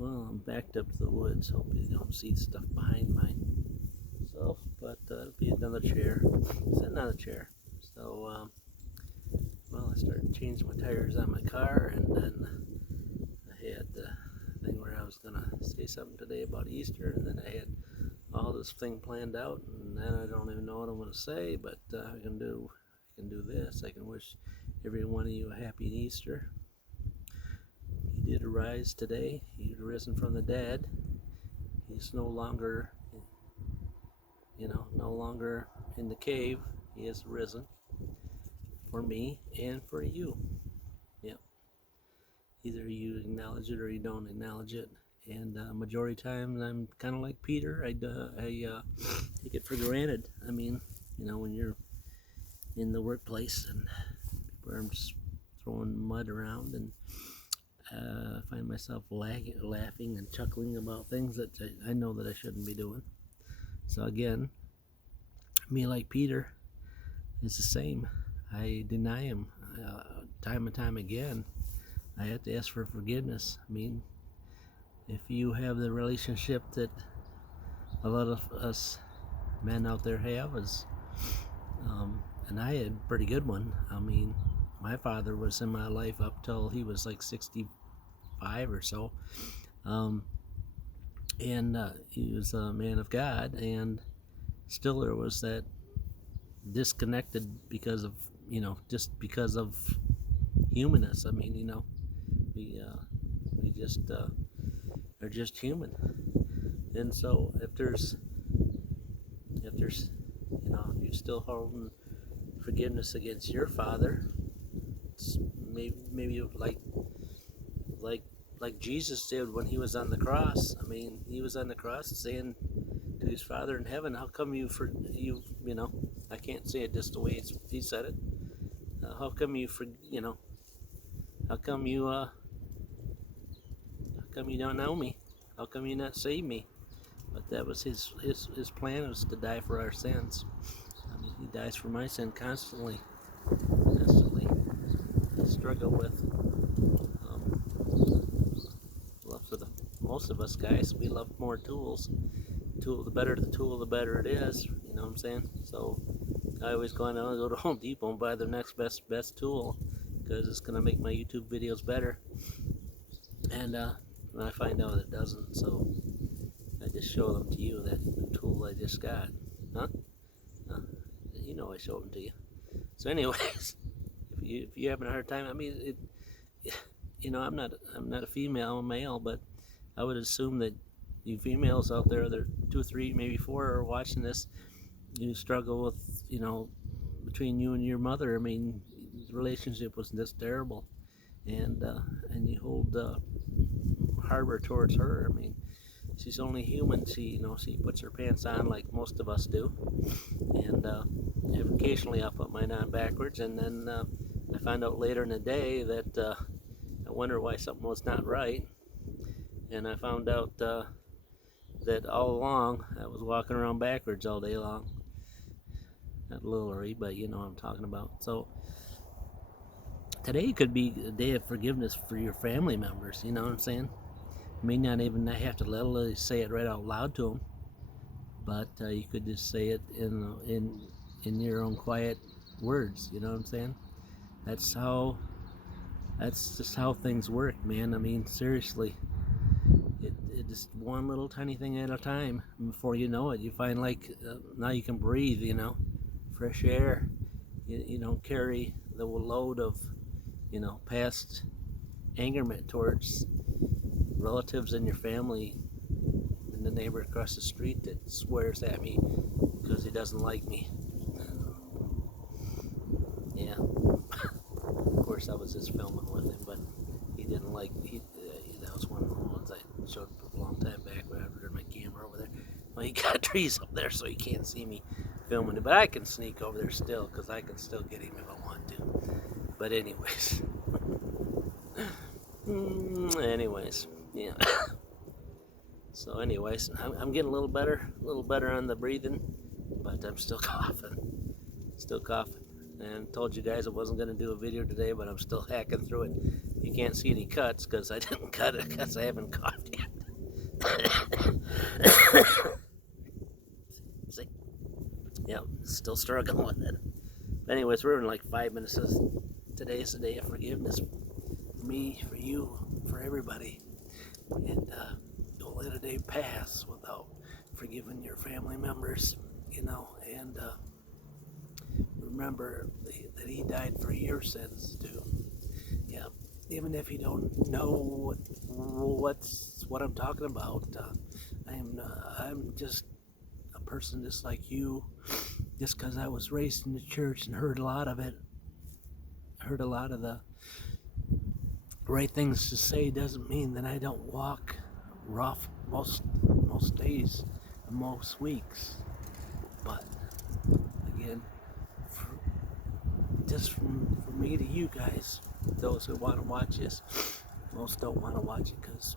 Well, I'm backed up to the woods. Hope you don't see stuff behind myself, but it'll be another chair. Sitting on a chair. So, well, I started changing my tires on my car, and then I had the thing where I was gonna say something today about Easter, and then I had all this thing planned out, and then I don't even know what I'm gonna say, but I can do this. I can wish every one of you a happy Easter. He did arise today. He risen from the dead. He's no longer, no longer in the cave. He is risen for me and for you. Yep. Either you acknowledge it or you don't acknowledge it. And majority of times I'm kind of like Peter. I take it for granted. I mean, when you're in the workplace and people are just throwing mud around, and I find myself laughing and chuckling about things that I know that I shouldn't be doing. So again, me like Peter is the same. I deny him time and time again. I have to ask for forgiveness. I mean, if you have the relationship that a lot of us men out there have, and I had a pretty good one. I mean, my father was in my life up till he was like 65 or so, and he was a man of God, and still there was that disconnected because of just because of humanness. I mean, we just are just human, and so if there's if you're still holding forgiveness against your father, it's maybe like like Jesus did when he was on the cross. I mean, he was on the cross saying to his Father in heaven, "How come I can't say it just the way he said it. How come how come you don't know me? How come you not save me?" But that was his plan, was to die for our sins. I mean, he dies for my sin constantly. I struggle with. Well, for most of us guys, we love more tools. The better the tool, the better it is. You know what I'm saying? So I always go to Home Depot and buy the next best tool, because it's gonna make my YouTube videos better. And I find out it doesn't, so I just show them to you, that new tool I just got. Huh? I show them to you. So anyways, if you're having a hard time, I mean, I'm not a female, I'm a male, but I would assume that you females out there, there 2, 3, maybe 4 are watching this, you struggle with, between you and your mother. I mean, the relationship was just terrible, and you hold harbor towards her. I mean, she's only human. She puts her pants on like most of us do, and occasionally I'll put mine on backwards, and then I find out later in the day that I wonder why something was not right, and I found out that all along I was walking around backwards all day long. Not literally, but you know what I'm talking about. So today could be a day of forgiveness for your family members. You know what I'm saying? You may not even have to literally say it right out loud to them, but you could just say it in your own quiet words. You know what I'm saying? That's just how things work, man. I mean, seriously, it just one little tiny thing at a time. And before you know it, you find like now you can breathe. Fresh air. You don't carry the load of past angerment towards relatives in your family, and the neighbor across the street that swears at me because he doesn't like me. Yeah. Of course, I was just filming with him, but he didn't like. That was one of the ones I showed a long time back where I had my camera over there. Well, he got trees up there, so he can't see me filming it, but I can sneak over there still, because I can still get him if I want to. But anyways, yeah. So anyways, I'm getting a little better on the breathing, but I'm still coughing, and told you guys I wasn't going to do a video today, but I'm still hacking through it. You can't see any cuts because I didn't cut it because I haven't coughed yet. See? Yeah, still struggling with it. But anyways, we're in like 5 minutes. Today's the day of forgiveness. For me, for you, for everybody. And don't let a day pass without forgiving your family members, you know, and remember that he died for your sins too. Yeah, even if you don't know what I'm talking about, I'm just a person just like you. Just because I was raised in the church and heard a lot of it, heard a lot of the right things to say, doesn't mean that I don't walk rough most days and most weeks. But again, just from me to you guys, those who want to watch this, most don't want to watch it because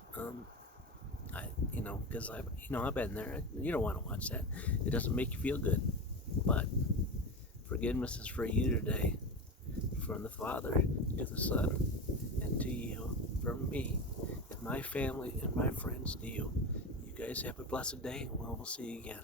I've been there. You don't want to watch that. It doesn't make you feel good. But forgiveness is for you today, from the Father to the Son and to you, from me and my family and my friends to you. You guys have a blessed day, and we'll see you again.